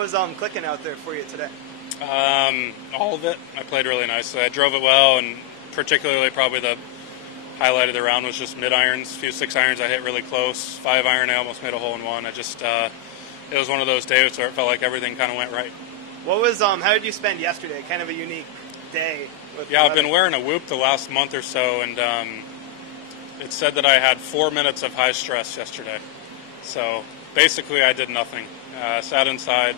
was clicking out there for you today? All of it. I played really nicely. I drove it well, and particularly probably the highlight of the round was just mid-irons. A few 6-irons I hit really close. 5-iron I almost made a hole-in-one. I just, it was one of those days where it felt like everything kind of went right. What was, how did you spend yesterday? Kind of a unique day. Yeah, I've been wearing a Whoop the last month or so, and it said that I had 4 minutes of high stress yesterday. So basically I did nothing. Sat inside,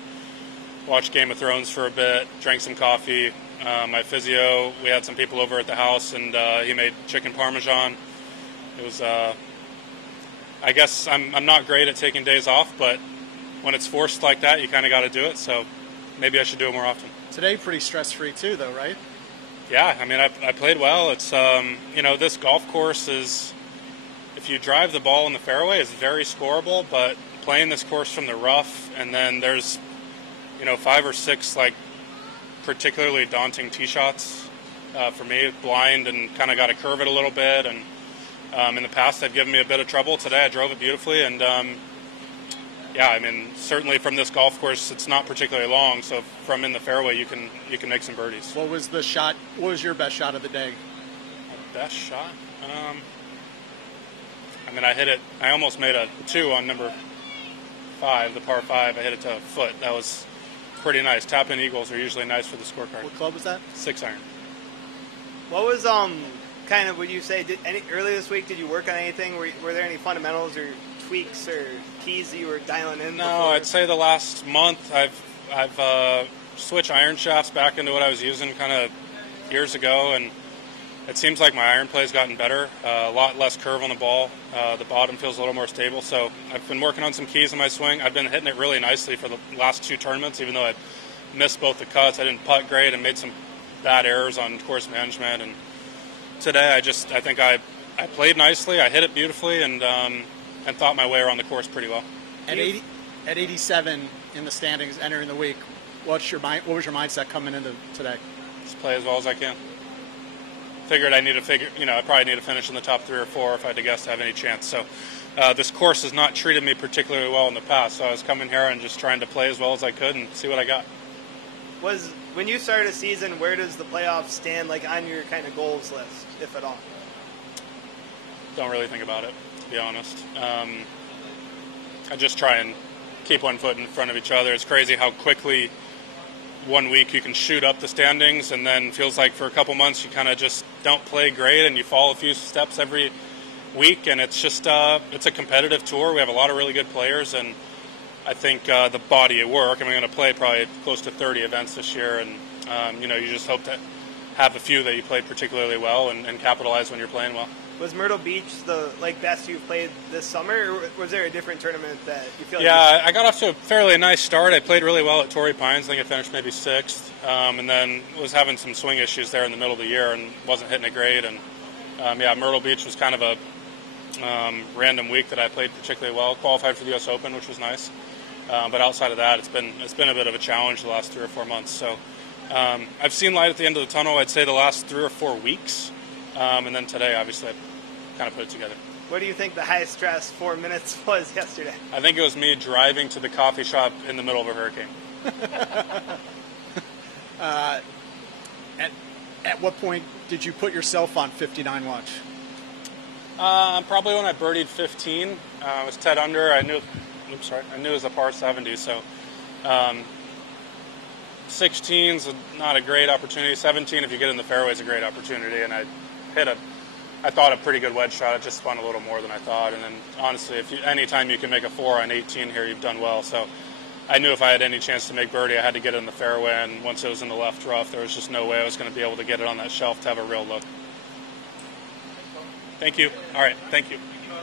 watched Game of Thrones for a bit, drank some coffee. My physio, we had some people over at the house, and he made chicken parmesan. It was, I guess I'm not great at taking days off, but when it's forced like that, you kind of got to do it, so maybe I should do it more often. Today, pretty stress-free too, though, right? Yeah, I mean, I played well. It's, you know, this golf course is, if you drive the ball in the fairway, it's very scoreable, but playing this course from the rough, and then there's, you know, 5 or 6, like, particularly daunting tee shots for me, blind, and kind of got to curve it a little bit, and in the past they've given me a bit of trouble. Today I drove it beautifully, and yeah, I mean, certainly from this golf course, it's not particularly long, so from in the fairway you can make some birdies. What was the shot? What was your best shot of the day? Best shot? I mean, I hit it. I almost made a 2 on number 5, the par 5. I hit it to a foot. That was pretty nice. Tap-in eagles are usually nice for the scorecard. What club was that? 6-iron. What was kind of, would you say, early this week, did you work on anything? Were there any fundamentals or tweaks or keys that you were dialing in? No, before? I'd say the last month I've switched iron shafts back into what I was using kind of years ago, and it seems like my iron play's gotten better. A lot less curve on the ball. The bottom feels a little more stable. So I've been working on some keys in my swing. I've been hitting it really nicely for the last 2 tournaments, even though I missed both the cuts. I didn't putt great and made some bad errors on course management. And today I think I played nicely. I hit it beautifully and thought my way around the course pretty well. At 87 in the standings entering the week, what was your mindset coming into today? Just play as well as I can. Figured I probably need to finish in the top 3 or 4 if I had to guess to have any chance. So this course has not treated me particularly well in the past, so I was coming here and just trying to play as well as I could and see what I got. When you started a season, where does the playoffs stand, like, on your kind of goals list, if at all? Don't really think about it, to be honest. I just try and keep one foot in front of each other. It's crazy how quickly one week you can shoot up the standings, and then feels like for a couple months you kind of just don't play great and you fall a few steps every week, and it's just it's a competitive tour. We have a lot of really good players, and I think the body of work, I'm going to play probably close to 30 events this year, and you know, you just hope to have a few that you played particularly well and capitalize when you're playing well. Was Myrtle Beach the best you've played this summer, or was there a different tournament that you feel like? Yeah, I got off to a fairly nice start. I played really well at Torrey Pines. I think I finished maybe 6th, and then was having some swing issues there in the middle of the year and wasn't hitting it great. And yeah, Myrtle Beach was kind of a random week that I played particularly well. Qualified for the U.S. Open, which was nice. But outside of that, it's been a bit of a challenge the last 3 or 4 months. So I've seen light at the end of the tunnel. I'd say the last 3 or 4 weeks, and then today, obviously, I kind of put it together. What do you think the high stress 4 minutes was yesterday? I think it was me driving to the coffee shop in the middle of a hurricane. At what point did you put yourself on 59 watch? Probably when I birdied 15. It was 10 under. I knew it was a par 70, so 16's not a great opportunity. 17, if you get in the fairway, is a great opportunity, and I hit I thought a pretty good wedge shot. It just spun a little more than I thought, and then honestly, anytime you can make a 4 on 18 here, you've done well. So I knew if I had any chance to make birdie, I had to get it in the fairway, and once it was in the left rough, there was just no way I was going to be able to get it on that shelf to have a real look. Thank you. All right, thank you.